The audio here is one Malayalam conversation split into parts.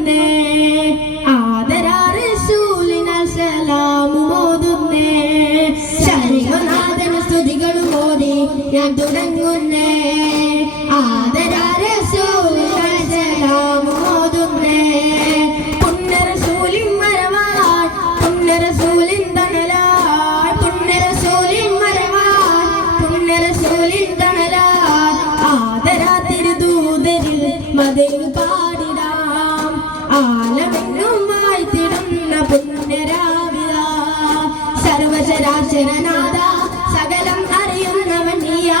ഓതുന്നേ. ആദരാറ് ശൂലിനാൽ ഞാൻ തുടങ്ങുന്നേ. മതയിൽ പാടി ആലമെങ്ങും വായ്ത്തിടുന്ന പുണ്യരാവിയ സർവചരാചരനാഥ സകലം അറിയുന്നവൻ നീയാ.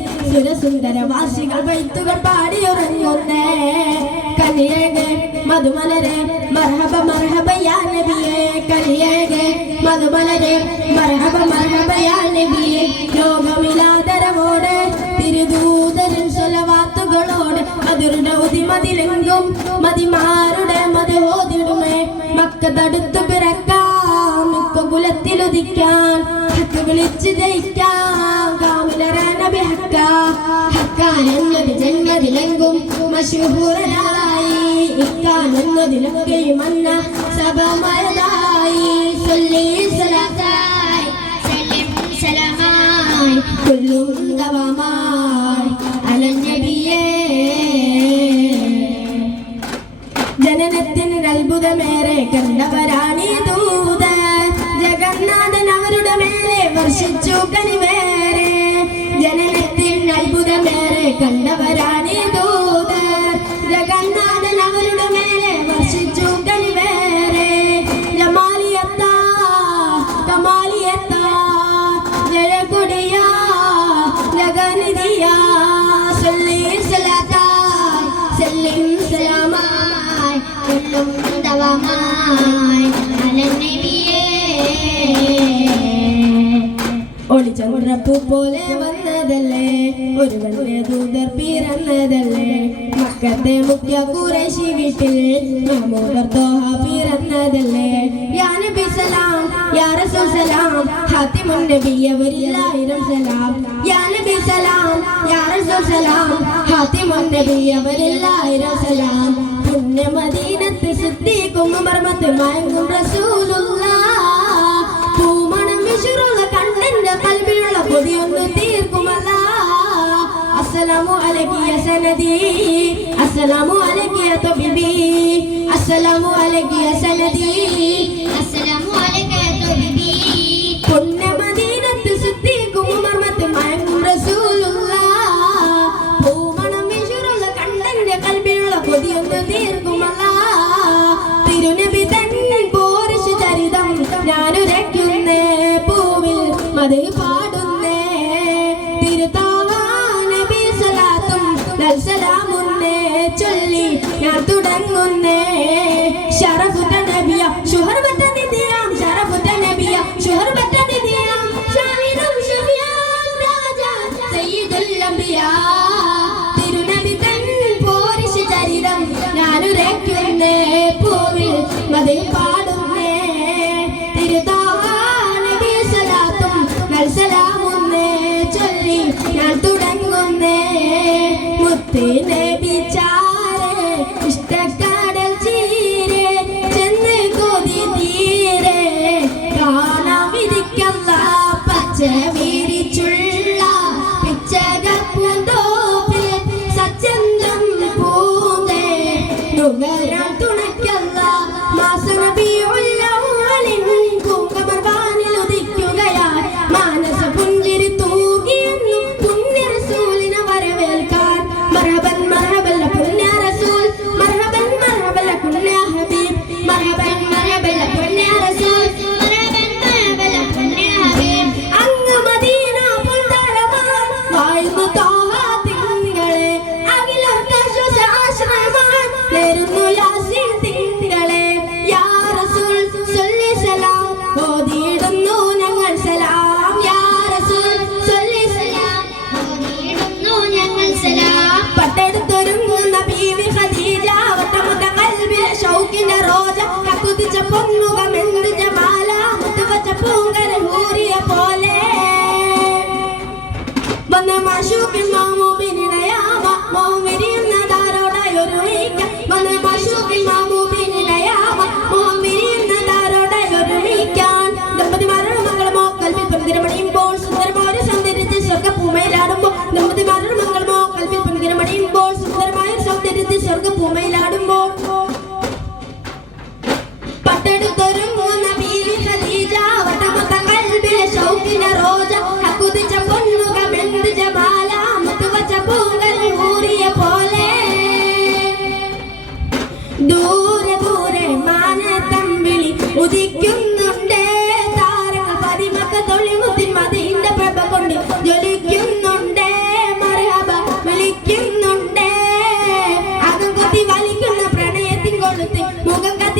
നേരത്ത് സുരസുന്ദര വാസികൾ വൈത്തുകൾ പാടിയുറങ്ങുന്നേ കലിയേകെ മധുമലരെ മർഹബ മർഹബ യാ നബിയേ. കലിയേകെ മധുമലരെ മർഹബ മർഹബ യാ നബിയേ. ലോകമിലാദരവോടെ തിരുദൂതരൻ സ്വലവാത്തുകളോട് അതിരുടെ ഉതിമതിലെങ്കും മതിമാരുടെ മതിഹോതിടുമേ. മക്ക തടുത്തു പിറക്കാം മിക്ക കുലത്തിലുദിക്കാൻ വിളിച്ചു ജയിക്കാം. ഹക്കാൻ എന്നത് ജന്മതിലെങ്കും ദൂത ജഗന്നാഥൻ അവരുടെ മേലെ വർഷിച്ചു കനിവേറെ ഒളിച്ചമുറപ്പു പോലെ വന്നതല്ലേ? ഒരു വലിയ ദൂതർ പിറന്നതല്ലേ? മക്കത്തെ മുഖ്യ കുറേശി വീട്ടിൽ മഹമൂദർ തോഹ പിറന്നതല്ലേ? യാ നബി സലാം യാ റസൂൽ സലാം ഹാത്തിമുൻ നബി അവരിലായിരം സലാം. യാ നബി സലാം യാ റസൂൽ സലാം ഹാത്തിമുൻ നബി അവരിലായിരം സലാം. പുണ്യ മദീനത്ത് സിദ്ദീഖും മർമത്ത് മയങ്ങും റസൂലുള്ളാഹ് പൂമണം വിശുറുള്ള കണ്ണിന്റെ കൽവിലുള്ള പൊതിയൊന്ന് തീർക്കുമല്ല. അസ്സലാമു അലൈക്കി യ സനദി. അസ്സലാമു അലൈക്കി യ തബിബി. അസ്സലാമു അലൈക്കി യ സനദി. അസ്സലാമു അൽസലാമുന്നേ ചൊല്ലി ഞാൻ തുടങ്ങുന്നേ. ശറഫുത നബിയ ഷുഹർബത്ത നിധിയാം ശറഫുത നബിയ ഷുഹർബത്ത നിധിയാം. ഷാമിദും ഷഫിയാം രാജ സയ്യിദുൽ അംബിയ. തിരുനബി തൻ പോരിശ ചരിതം ഞാനുരയ്ക്കുന്നേ പൂവിൽ മതിൽ പാ tell സ്തുതിച്ച പൊന്നുകമെന്ത് ജമാല മുത്തുവച്ച പൂങ്കര ഊരിയ പോലെ. വന്ന മാഷൂക്കിൻ മാമൂബിനിണയാവ മോമിരിയുന്ന താരോടായൊരുമിക്ക വന്ന മാഷൂക്കിൻ മാമൂബിനിണയാവ മോമിരിയുന്ന താരോടായൊരുമിക്കാൻ ദമ്പതിമാരുടെ മകളെ മോക്കൽ പിന്തിരമണിയും കത്തി വലിക്കുന്ന പ്രണയത്തിൻ കൊളുത്തി മുഖം കത്തി